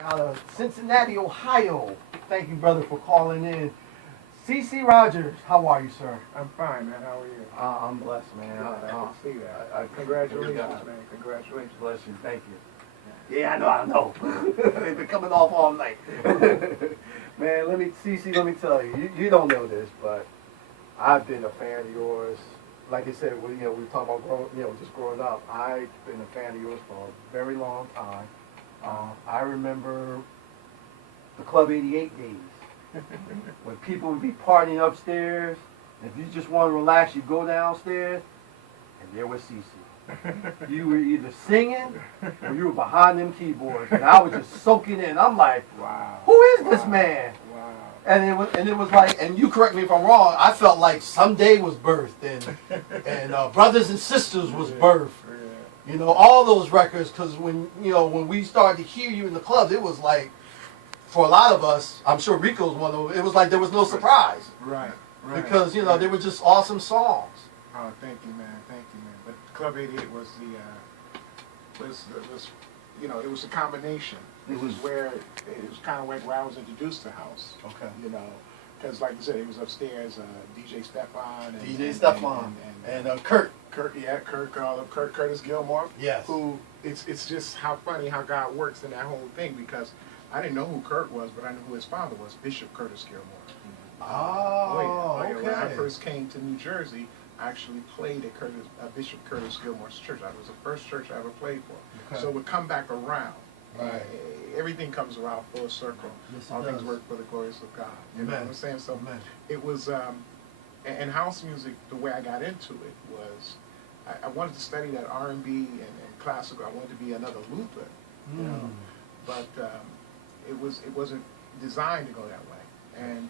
out of Cincinnati, Ohio. Thank you, brother, for calling in. CeCe Rogers, how are you, sir? I'm fine, man. How are you? I'm blessed, man. I can see that. Congratulations, man. Congratulations. Bless you. Thank you. Yeah, I know. They've been coming off all night. Man, CeCe, let me tell you, you don't know this, but I've been a fan of yours. Like I said, we talk about just growing up. I've been a fan of yours for a very long time. I remember the Club 88 days when people would be partying upstairs. If you just want to relax, you go downstairs, and there was CeCe. You were either singing or you were behind them keyboards, and I was just soaking in. I'm like, wow, who is this man? Wow. And it was like, and you correct me if I'm wrong, I felt like Someday was birthed, and Brothers and Sisters was birthed. You know, all those records, because when we started to hear you in the clubs, it was like, for a lot of us, I'm sure Rico's one of them, it was like there was no surprise. Right. Because, they were just awesome songs. Oh, thank you, man. But Club 88 was it was a combination. It was kind of where I was introduced to house. Okay. Because like you said, it was upstairs, DJ Stefan. And Kurt. Kurt Curtis Gilmore. Yes. Who, it's just how funny how God works in that whole thing, because I didn't know who Kurt was, but I knew who his father was, Bishop Curtis Gilmore. Oh, yeah. Okay. When I first came to New Jersey, I actually played at Bishop Curtis Gilmore's church. That was the first church I ever played for. Okay. So it would come back around. Right. Everything comes around full circle. Yes, all things work for the glories of God. You know what I'm saying? So it was, and house music, the way I got into it was, I wanted to study that R&B and classical. I wanted to be another Luther, but it wasn't designed to go that way, and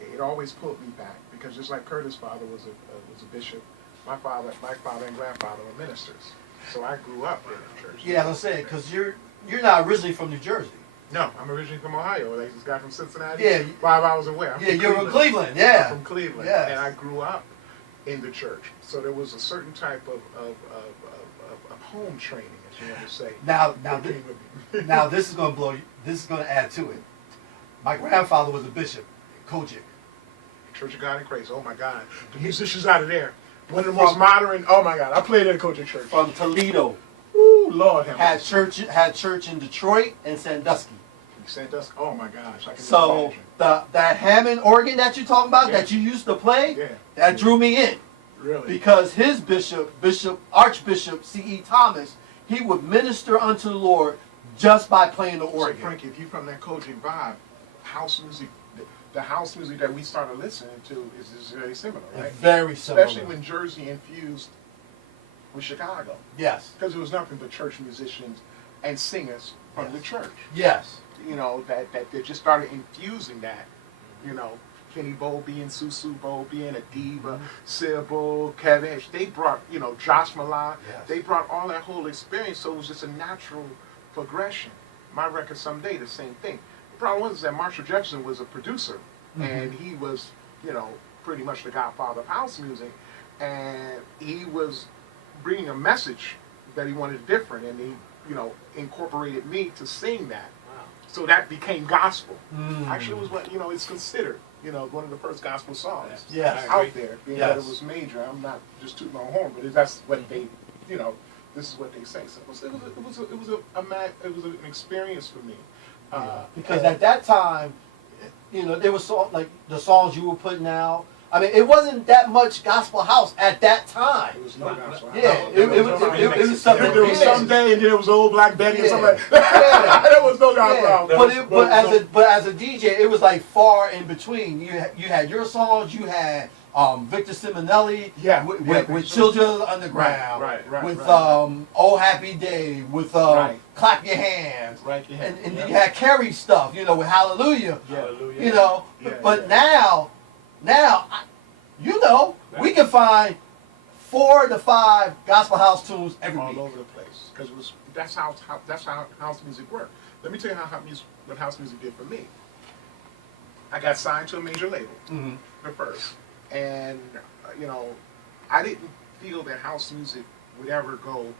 it always pulled me back, because just like Curtis' father was a bishop, my father and grandfather were ministers, so I grew up in the church. Yeah, I was saying, because you're not originally from New Jersey. No, I'm originally from Ohio. Like this guy from Cincinnati. Yeah. 5 hours away. You're from Cleveland. Yeah. I'm from Cleveland. Yes. And I grew up in the church, so there was a certain type of home training, as you want to say. Now this is going to blow you. This is going to add to it. My grandfather was a bishop in Kojic. Church of God in Christ. Oh my God, the musicians out of there. One of the most modern. Oh my God, I played at a Kojic church. From Toledo. Ooh, Lord have mercy. Had church in Detroit and Sandusky. Sandusky. Oh my gosh, I can so that Hammond organ that you're talking about, that you used to play, that drew me in. Really? Because his Archbishop C.E. Thomas, he would minister unto the Lord just by playing the organ. So Frankie, if you're from that Kojic vibe, house music, the house music that we started listening to is very similar, right? Very similar. Especially when Jersey infused with Chicago. Yes. Because there was nothing but church musicians and singers from the church. Yes. That just started infusing that, Kenny Bowlby and Susu Bowlby and Adiba, Sybil, Kevin, they brought, Josh Milan, they brought all that whole experience, so it was just a natural progression. My record Someday, the same thing. The problem was that Marshall Jefferson was a producer, and he was, pretty much the godfather of house music, and he was bringing a message that he wanted different, and he, incorporated me to sing that. Wow. So that became gospel. Actually, it was what, it's considered, one of the first gospel songs out there, being that it was major. I'm not just tooting my horn, but that's what they, this is what they say. So it was an experience for me. Because at that time, there was like the songs you were putting out. I mean, it wasn't that much gospel house at that time. It was no gospel house. Yeah, it was something. There was Someday, and there was Old Black Betty, or something like that. There was no gospel house. But as a DJ, it was like far in between. You had your songs. You had Victor Simonelli with Children of the Underground, with Oh Happy Day, with Clap Your Hands, and you had Kerry stuff, with Hallelujah, but now, we can find 4 to 5 gospel house tunes every week. All over the place, because that's how house music worked. Let me tell you what house music did for me. I got signed to a major label, the first. And, I didn't feel that house music would ever go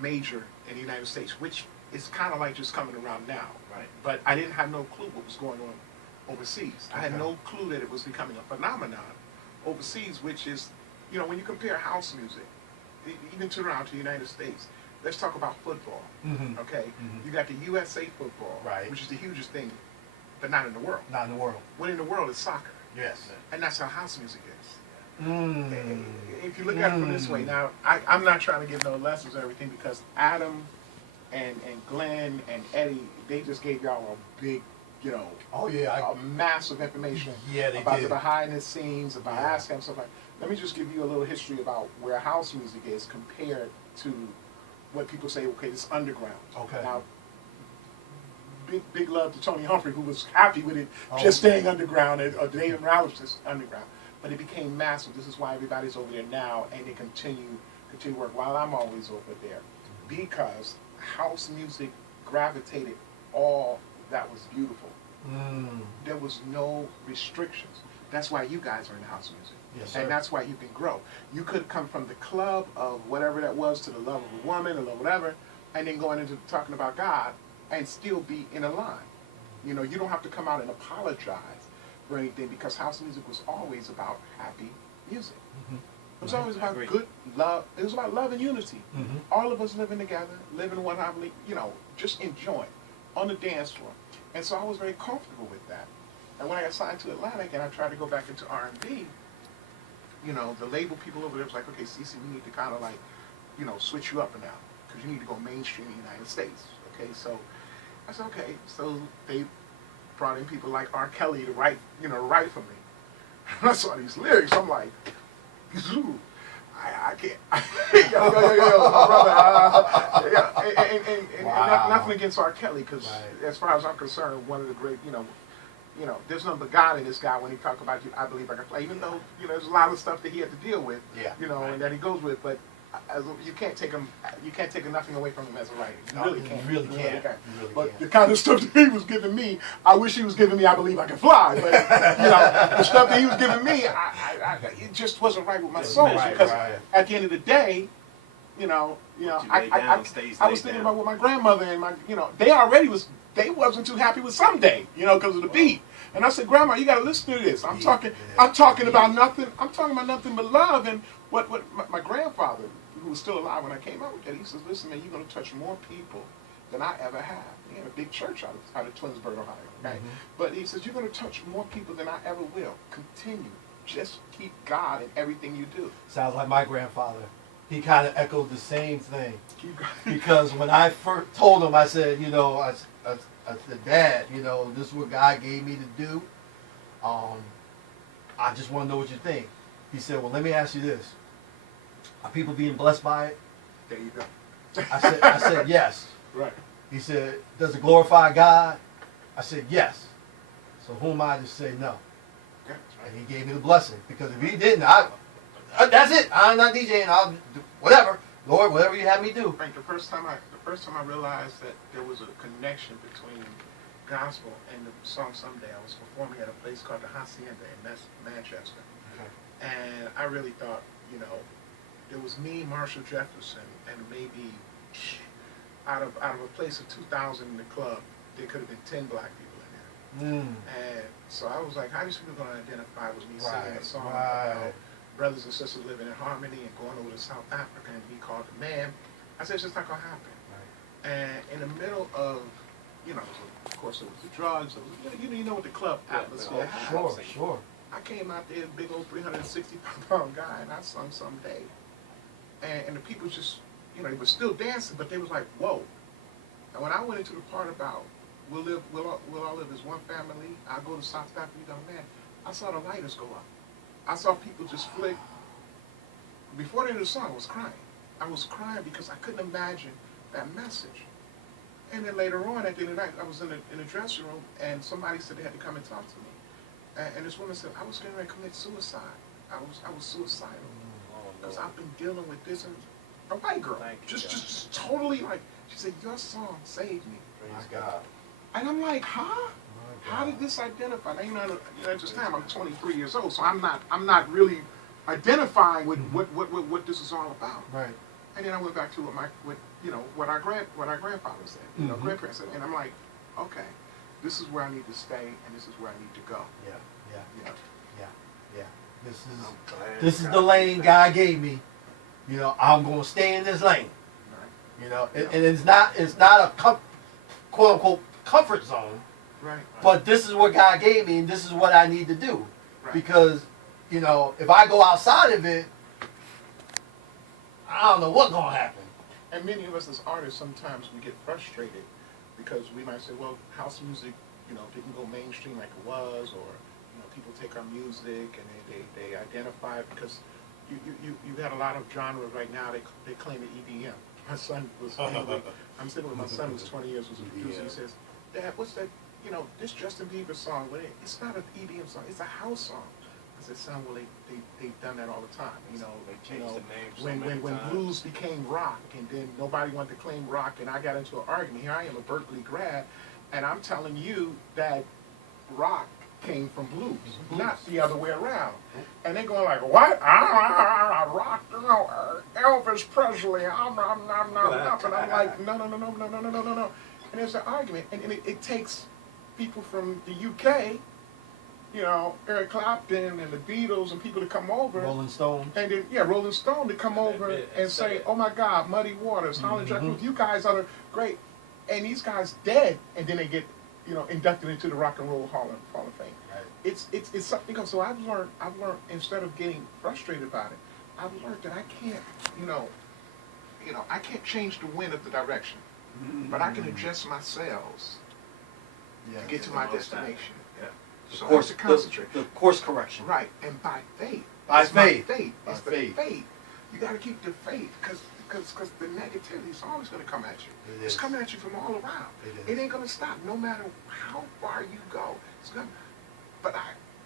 major in the United States, which it's kind of like just coming around now. Right. But I didn't have no clue what was going on overseas. I had Okay. no clue that it was becoming a phenomenon overseas, which is, you know, when you compare house music, even turn around to the United States, let's talk about football, Mhm. okay? Mhm. You got the USA football, Right. which is the hugest thing, but not in the world. Not in the world. What in the world is soccer, Yes. and that's how house music is. Mm. If you look at it from this way, now, I'm not trying to give no lessons or everything, because Adam and Glenn and Eddie, they just gave y'all a big, you know, Oh yeah. a massive information Yeah, they about did. the behind the scenes, about Yeah. ASCAP and stuff like that. Let me just give you a little history about where house music is compared to what people say, okay, it's underground. Okay. Now, big love to Tony Humphrey, who was happy with it Oh. just staying underground, or David Morales just underground. But it became massive. This is why everybody's over there now, and they continue work while I'm always over there, because house music gravitated all that was beautiful. Mm. There was no restrictions. That's why you guys are in house music. Yes, sir. And that's why you can grow. You could come from the club of whatever that was to the love of a woman or whatever, and then going into talking about God and still be in a line. You know, you don't have to come out and apologize for anything, because house music was always about happy music. Mhm. It was always about agree. good love. It was about love and unity. Mhm. All of us living together, living one happily, you know, just enjoying on the dance floor. And so I was very comfortable with that. And when I got signed to Atlantic and I tried to go back into R&B, you know, the label people over there was like, okay, CeCe, we need to kind of like, you know, switch you up now, because you need to go mainstream in the United States. Okay, so I said, okay. So they brought in people like R. Kelly to write, you know, write for me. And I saw these lyrics, I'm like, Zoo. I can't. yo, my brother. And Wow. nothing against R. Kelly, because Right. as far as I'm concerned, one of the great, you know, there's nothing but God in this guy when he talk about you. I believe I can fly, even though there's a lot of stuff that he had to deal with, Yeah. you know, Right. and that he goes with, but. You can't take him. You can't take nothing away from him as a writer. You No, really you can't. really You can't. can't. You really But can't. the kind of stuff that he was giving me, I wish he was giving me. I believe I can fly. But you know, the stuff that he was giving me, it just wasn't right with my soul. Right, Because right. at the end of the day, you know, You lay down, stays I was laid thinking down. about what my grandmother and my, you know, they wasn't too happy with Someday, you know, because of the beat. And I said, Grandma, you got to listen to this. I'm talking about nothing. I'm talking about nothing but love. And what my grandfather, who was still alive when I came out with that, he says, listen, man, you're going to touch more people than I ever have. He had a big church out of Twinsburg, Ohio, right? Mhm. But he says, you're going to touch more people than I ever will. Continue. Just keep God in everything you do. Sounds like my grandfather. He kind of echoed the same thing. Keep God. Because when I first told him, I said, you know, I said, Dad, you know, this is what God gave me to do. I just want to know what you think. He said, well, let me ask you this. Are people being blessed by it? There you go. I said, yes. Right. He said, does it glorify God? I said, yes. So who am I to say no? Yeah, that's right. And he gave me the blessing. Because if he didn't, that's it. I'm not DJing. I'll do whatever. Lord, whatever you have me do. Frank, the first time I realized that there was a connection between gospel and the song Someday, I was performing at a place called the Hacienda in Manchester. Okay. And I really thought, you know, there was me, Marshall Jefferson, and maybe out of a place of 2,000 in the club, there could have been 10 black people in there. Mm. And so I was like, how are these people going to identify with me singing a song Right. about brothers and sisters living in harmony and going over to South Africa and be called a man? I said, it's just not going to happen. Right. And in the middle of, you know, of course it was the drugs, it was, you know what the club atmosphere had. Sure. I came out there, big old 360-pound guy, and I sung Someday. And the people just, you know, they were still dancing, but they was like, whoa. And when I went into the part about we'll all live as one family, I'll go to South Africa, you go, man, I saw the lighters go up. I saw people just flick. Before the end of the song, I was crying. I was crying because I couldn't imagine that message. And then later on, at the end of the night, I was in the dressing room, and somebody said they had to come and talk to me. And this woman said, I was going to commit suicide. I was suicidal. Because I've been dealing with this, and a white girl, just totally like, she said, your song saved me. Praise God. And I'm like, huh? How did this identify? Now, you know, at this time I'm 23 years old, so I'm not really identifying with what this is all about. Right. And then I went back to what what our grandfather said, grandparents said, and I'm like, okay, this is where I need to stay, and this is where I need to go. Yeah. This is the lane God gave me. I'm gonna stay in this lane. Right. And it's not a quote unquote comfort zone. Right. But this is what God gave me, and this is what I need to do. Right. Because if I go outside of it, I don't know what's gonna happen. And many of us as artists, sometimes we get frustrated because we might say, well, house music, didn't go mainstream like it was, or people take our music and they identify it because you got a lot of genres right now. They claim it EDM. My son was I'm sitting with my son who's 20 years was a producer. He says, Dad, what's that? This Justin Bieber song. Well, it's not an EDM song. It's a house song. I said, son, well, they've done that all the time. They changed the name when blues became rock, and then nobody wanted to claim rock, and I got into an argument. Here I am, a Berkeley grad, and I'm telling you that rock came from blues, not the other way around. And they're going like, what? Rock? Elvis Presley. I'm not. And I'm like, no. And there's an argument, and it takes people from the UK, Eric Clapton and the Beatles and people to come over. Rolling Stone. And then, Rolling Stone to come over and say, oh my God, Muddy Waters, Holland Jack Ruth, you guys are great. And these guys dead, and then they get, inducted into the Rock and Roll Hall of Fame. Right. It's something else. So I've learned, instead of getting frustrated about it, I've learned that I can't, I can't change the wind of the direction, but I can adjust my sails to get to my destination. So I have to concentrate. The course correction. Right, and by faith. By it's faith. My faith. It's By the faith. faith. You got to keep the faith, because the negativity is always going to come at you. It's coming at you from all around. It ain't going to stop, no matter how far you go. It's gonna. But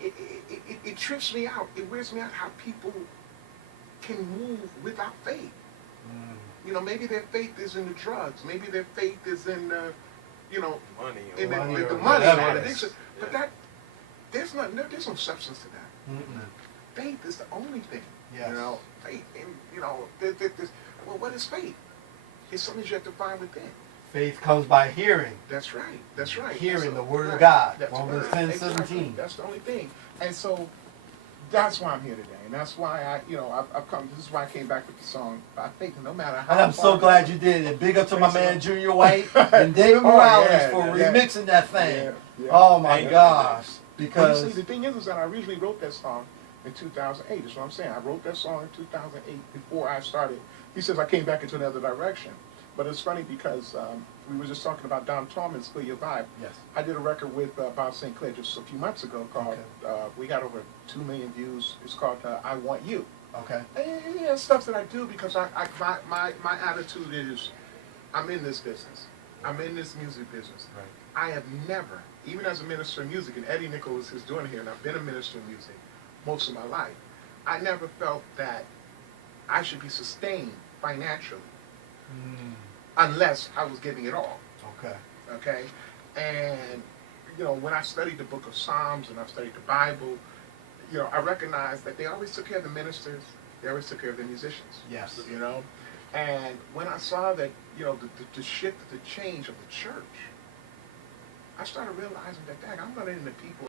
it trips me out. It wears me out how people can move without faith. Maybe their faith is in the drugs. Maybe their faith is in the, money, in the money whatever. or the addiction. But there's no substance to that. Faith is the only thing. Yes. Faith, and well, what is faith? It's something you have to find within. Faith comes by hearing. That's right. Hearing the word of God. That's Romans right. 10, Exactly. 17. That's the only thing. And so that's why I'm here today. And that's why I've come. This is why I came back with the song by faith. No matter how. And I'm so glad you did it. Big up to my man Junior White and David Morales for remixing that thing. Yeah. Oh my gosh. Because you see, the thing is that I originally wrote that song in 2008. That's what I'm saying. I wrote that song in 2008 before I started. He says I came back into another direction. But it's funny because we were just talking about Don Tallman's Feel Your Vibe. Yes. I did a record with Bob St. Clair just a few months ago called, we got over 2 million views. It's called I Want You. Okay. And stuff that I do because my attitude is I'm in this business. I'm in this music business. Right. I have never, even as a minister of music, and Eddie Nichols is doing it here, and I've been a minister of music most of my life, I never felt that I should be sustained financially unless I was giving it all. Okay? And, when I studied the book of Psalms and I studied the Bible, I recognized that they always took care of the ministers, they always took care of the musicians. Yes. And when I saw that, the shift, the change of the church, I started realizing that, dang, I'm running into people